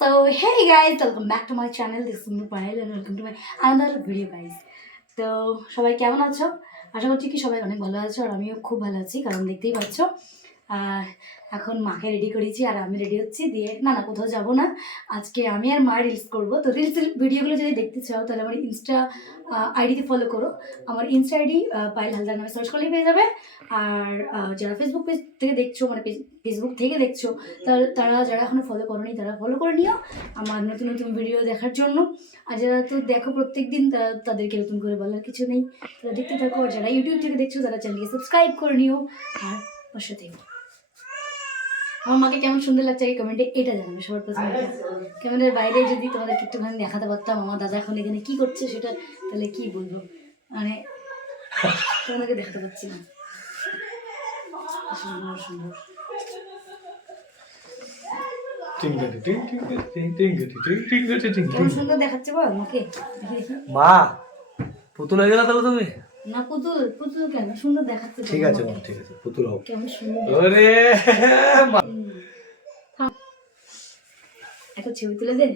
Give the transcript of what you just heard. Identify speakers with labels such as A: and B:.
A: Guys, welcome back to my channel. This is Sumru Pahel and welcome to my another video guys. তো সবাই কেমন আছো আশা করছি কি সবাই অনেক ভালো আছো আর আমিও খুব ভালো আছি কারণ দেখতেই পাচ্ছ আর এখন মাকে রেডি করেছি আর আমি রেডি হচ্ছি দিয়ে না না কোথাও যাব না। আজকে আমি আর মা রিলস করব। তো রিলসের ভিডিওগুলো যদি দেখতে চাও, তাহলে আমার ইনস্টা আইডিতে ফলো করো। আমার ইনস্টা আইডি পাইল হালদার নামে সার্চ করলেই পেয়ে যাবে। আর যারা ফেসবুক পেজ থেকে দেখছ মানে ফেসবুক থেকে দেখছ, তার যারা এখনও ফলো করোনি, তারা ফলো করে নিও আমার নতুন নতুন ভিডিও দেখার জন্য। আর যারা তো দেখো প্রত্যেক দিন তাদেরকে নতুন করে বলার কিছু নেই। তারা দেখতে থাকো। আর যারা ইউটিউব থেকে দেখছ, তারা চ্যানেলকে সাবস্ক্রাইব করে নিও। আর থেকো। আমার মাকে কেমন সুন্দর লাগছে এই কমেন্টে এটা জানাবে সবার প্রথমে। ক্যামেরার বাইরে যদি তোমাদেরকে একটুখানি দেখাতে পারতাম আমার দাদা এখন এখানে কি করছে সেটা তাহলে কি বলব? মানে তোমাদেরকে দেখাতে পারছি না। সুন্দর সুন্দর। কেমন সুন্দর দেখাচ্ছে বল আমাকে। দেখি দেখি।
B: মা পুতুল হয়ে গেল তাহলে তুমি।
A: না পুতুল পুতুল কেন? সুন্দর দেখাচ্ছে
B: ঠিক আছে ঠিক আছে পুতুল হোক
A: কেমন সুন্দর
B: ওরে।
A: একটা ছবি তুলে দে।